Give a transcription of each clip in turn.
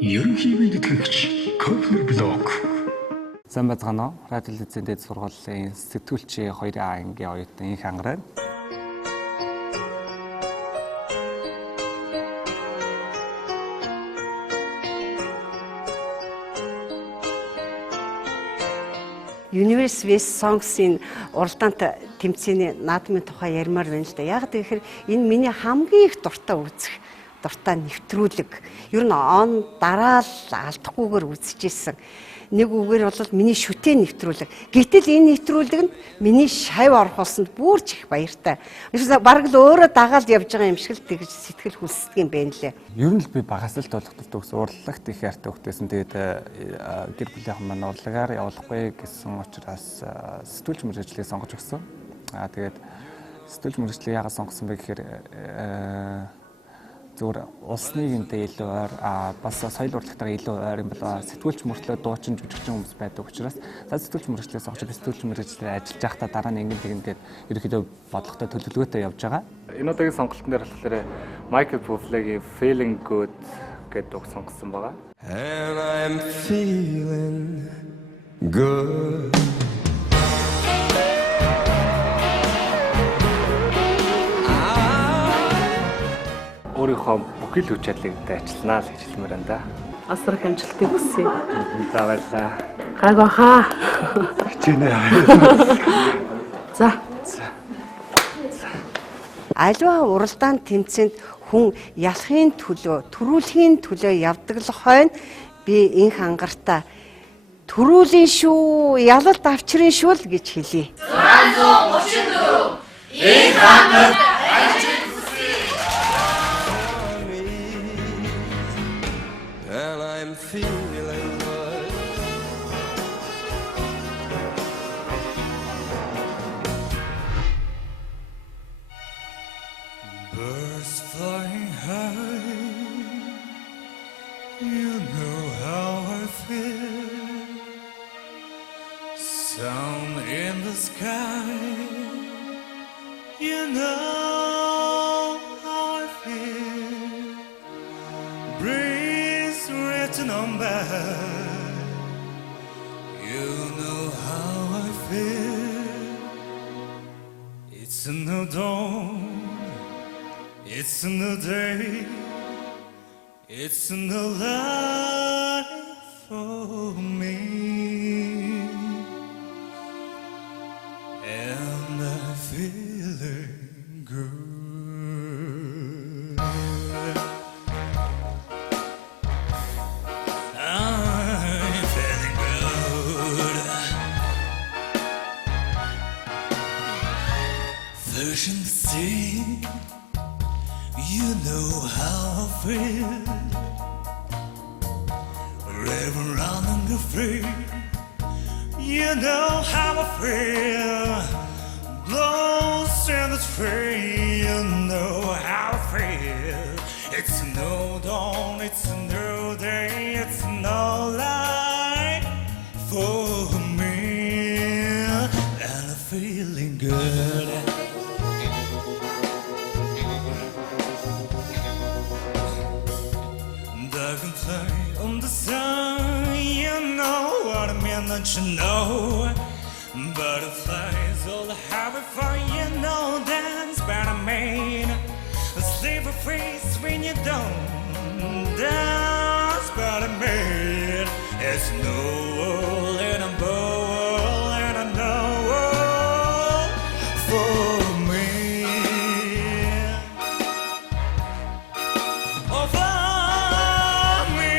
Ерөнхий мэдтгэгч Кофер блог. Сайн байцгаана уу? Радио телевизийн дэд сургуулийн сэтгүүлчийн 2А ангийн оюутан их ангараа. Universe West Songs-ийн уралдаант тэмцээний наадмын тухай ярмаар байна л да. Яг тэгэхээр энэ миний хамгийн их дуртай нэвтрүүлэг. Ер нь он дараа л алдахгүйгээр үзчихсэн. Нэг үгээр бол миний шүтээ нэвтрүүлэг. Гэтэл энэ нэвтрүүлэгэнд миний шавь орох болсонд бүр ч их баяртай. Ерөөсө бараг л өөрөө дагаал явж байгаа юм шиг л тэгж сэтгэл хүсдэг юм байна лээ. Ер нь л би багаас л толгодолт өгс урлагт их яртай хөвтэйсэн. Тэгээд гэр бүлийнхэн маань урлагаар явуулахгүй гэсэн учраас сэтгүүлч мэргэжлийг сонгож өгсөн. Тэгээд сэтгүүлч мэргэжлийг яагаад сонгосон бэ гэхээр зүгээр улсны гинтэй илүү ойр бас соёл урлагтайгаа илүү ойр юм бол сэтгүүлч мөртлөө дуучин жүжигчин хүмүүс байдаг учраас сэтгүүлч мэргэжлээс сонгож сэтгүүлч мэргэжлээр ажиллаж байхдаа дараа нь ингэн тэгээд ерөөхдөө бодлоготой төлөвлөгөөтэй явж байгаа. Энэ удаагийн сонголтын дээр болохоор Michael Bublé-гийн Feeling Good гэдэг үг сонгосон байгаа. And I'm feeling good. Өөрийнхөө бүхэл хүч чадлыг ажилланаа л гэж хэлмээр байна да. Асрах амжилтыг хүсье. За баярлалаа. Гайгүй хаа. Хичээнэ. За. Аливаа уралдаан тэмцээнд хүн ялахын төлөө, төрүүлэхийн төлөө явдаг л хойно би инх ангартаа төрүүлийн шүү, ялалт авчрын шүү л гэж хэлье. 634 инх ангарт And I'm feeling good. Birds flying high, you know how I feel. Sound in the sky, you know how I feel. Breeze written on back, you know how I feel. It's a new dawn, it's a new day, it's a new life for me, and I'm feeling good. I'm feeling good. Fish in the sea, you know how I feel. River running the free, you know how I feel. Blows in the tree, you know how I feel. It's a new dawn, it's a new day, it's a new life for me, and I'm feeling good. Dragonfly on the sun, you know what I mean, don't you know? Butterflies all have it for you know that's what I mean. Sleep a face when you don't, that's what I mean. It's no world in a bowl and a no world for me. Oh, for me.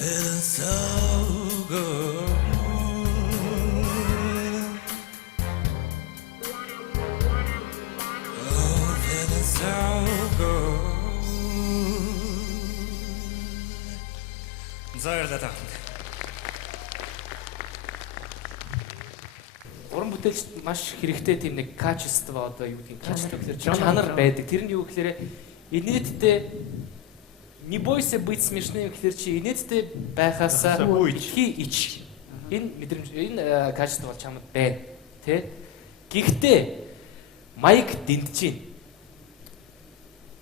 feeling so good. Oh, feeling so good. Заярлаа. Уран бүтээлч маш хэрэгтэй тийм нэг качество одоо юу гэдэг качество гэхээр чанар байдаг. Тэр нь юу гэхээр инээдтэй не бойся быть смешным гэхээр чи инээдтэй байхаасаа хий ич. Энэ мэдрэмж энэ качество бол чамд байна. Тэ? Гэхдээ майк дэмдэж байна.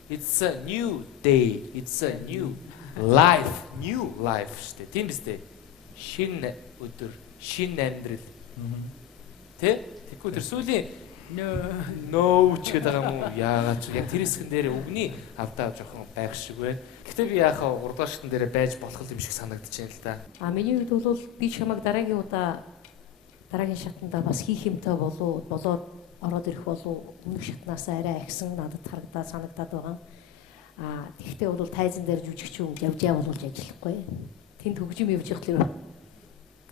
It's a new day. It's a new life. New life шүү дээ. Тийм биз дээ. Шинэ өдөр, шинэ амьдрал. Тэ? Тэгэхгүй тэр сүүлийн no ч гэдэг юм уу? Яагаад ч яг тэр хэсгэн дээр үгний авдаа жоохон байх шиг байна. Гэхдээ би яхаа 3 дахь шатн дээр байж болох юм шиг санагдчихээн л да. Миний хувьд бол би чамайг дараагийн удаа дараагийн шатанда бас хийх юмтай болоод ороод ирэх болов өмнөх шатнаас арай агсан надад харагдаад санагдаад байгаа. Тэгвэл бол тайзан дээр жүжигч явж явуулж ажиллахгүй. Тэнд хөгжим явж ихлээр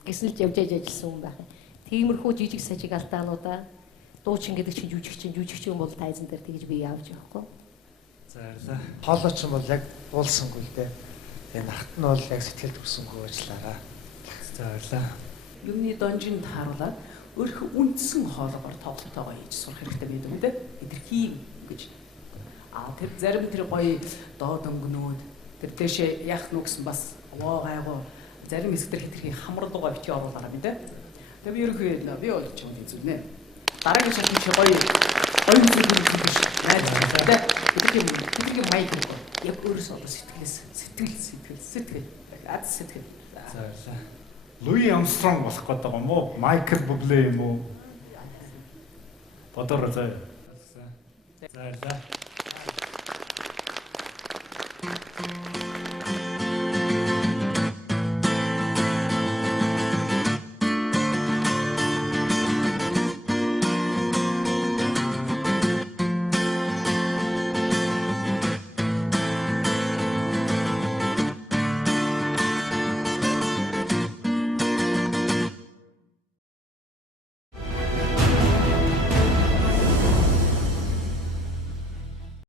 гэсэн л явж ажилласан юм байна. Тиймэрхүү жижиг сажиг алдаануудаа дуучин гэдэг чинь жүжигч юм бол тайзан дээр тэгж би явж явахгүй. Заярлаа. Хоолойч юм бол яг уулсангүй л дээ. Тэгээ нахт нь бол яг сэтгэл төрсөнгүй ажиллаараа. Заярлаа. Юуны донжинд харуулаад өөрхөн үндсэн хоолоогоор тоглолтоогоо хийж сурах хэрэгтэй байдаг юм дээ. Эдэрхий гэж. Тэр зарим тэр гоё доод өнгөнүүд тэр дэшээ яах нү гэсэн бас оо гайгүй. Зарим хэсэг тэр хитрхи хамруулгаа битгий оруулаараа би дээ. Тэгээ би ерөнхийдөө би бол ч юм үзүүлнэ. Дараагийн шатны чи гоё зүйл биш. Найдаа. Эдгээр майк яг өөрөөсөө сэтгэл. Аз сэтгэл. Заярлаа. Луи Армстронг болох гэдэг юм уу? Майкл Бубле юм уу? Бодороо заяа. Заярлаа.